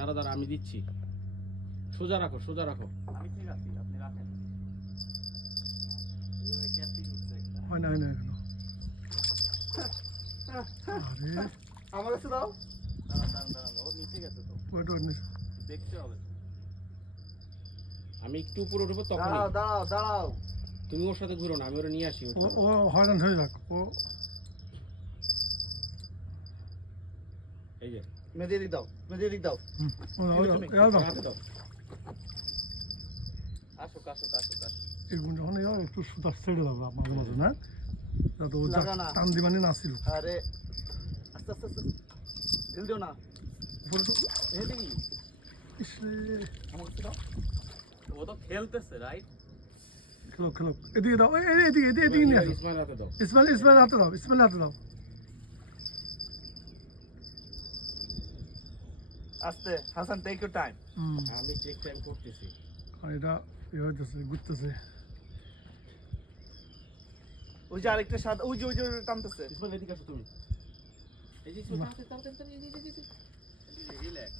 দাঁড়া দাঁড়া আমি দিচ্ছি। সোজা রাখো সোজা রাখো। আমি ঠিক আছি, আপনি রাখেন। হয় না কেন? আরে আমার কাছে দাও। দাঁড়ান দাঁড়ান দাঁড়ান, ও নিচে গেছে তো, ওটা দেখতে হবে। আমি একটু উপরে উঠবো তখন দাঁড়াও দাঁড়াও দাঁড়াও। তুমি ওর সাথে ঘুরো না, আমি ওরা নিয়ে আসি। ও ও হয়রান হয়ে যাক ও। এই যে মেদিয়ে দিক দাও, মেদিয়ে দিক দাও। হাতে দাও। আসুক আসুক আসুক আসুক। এগুলো যখন একটু সুতা ছেড়ে দাও মাঝে মাঝে না, যাতে ও লাগা না। টান দিবানি না ছিল। আরে আস্তে আস্তে আস্তে ঢিল দিও না। এই দেখি আমার কাছে দাও। ও তো খেলতেছে রাইট। খেলো খেলো এদিকে দাও, এদিকে এদিকে এদিকে নিয়ে আসো। ইসমাইল হাতে দাও। ইসমাইল ইসমাইল হাতে দাও, ইসমাইল হাতে দাও। আস্তে হাসান, টেক ইউর টাইম। আমি চেক টাইম করতেছি। আর এটা হইতেছে ঘুরতেছে। ওই যে আরেকটা সাদা, ওই যে টানতেছে। ইসমাইল এদিকে আসো তুমি। এই যে ইসমাইল তাড়াতাড়ি এই যে রিল্যাক্স।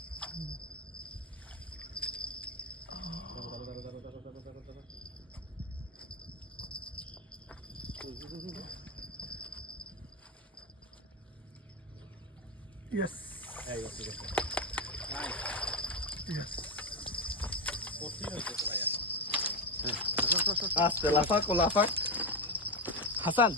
ইয়েস এই ওকে দেখো। নাইস। ইয়েস কঠিন হইতেছে ভাই এখন। আস্তে লাফাক ও লাফাক। হাসান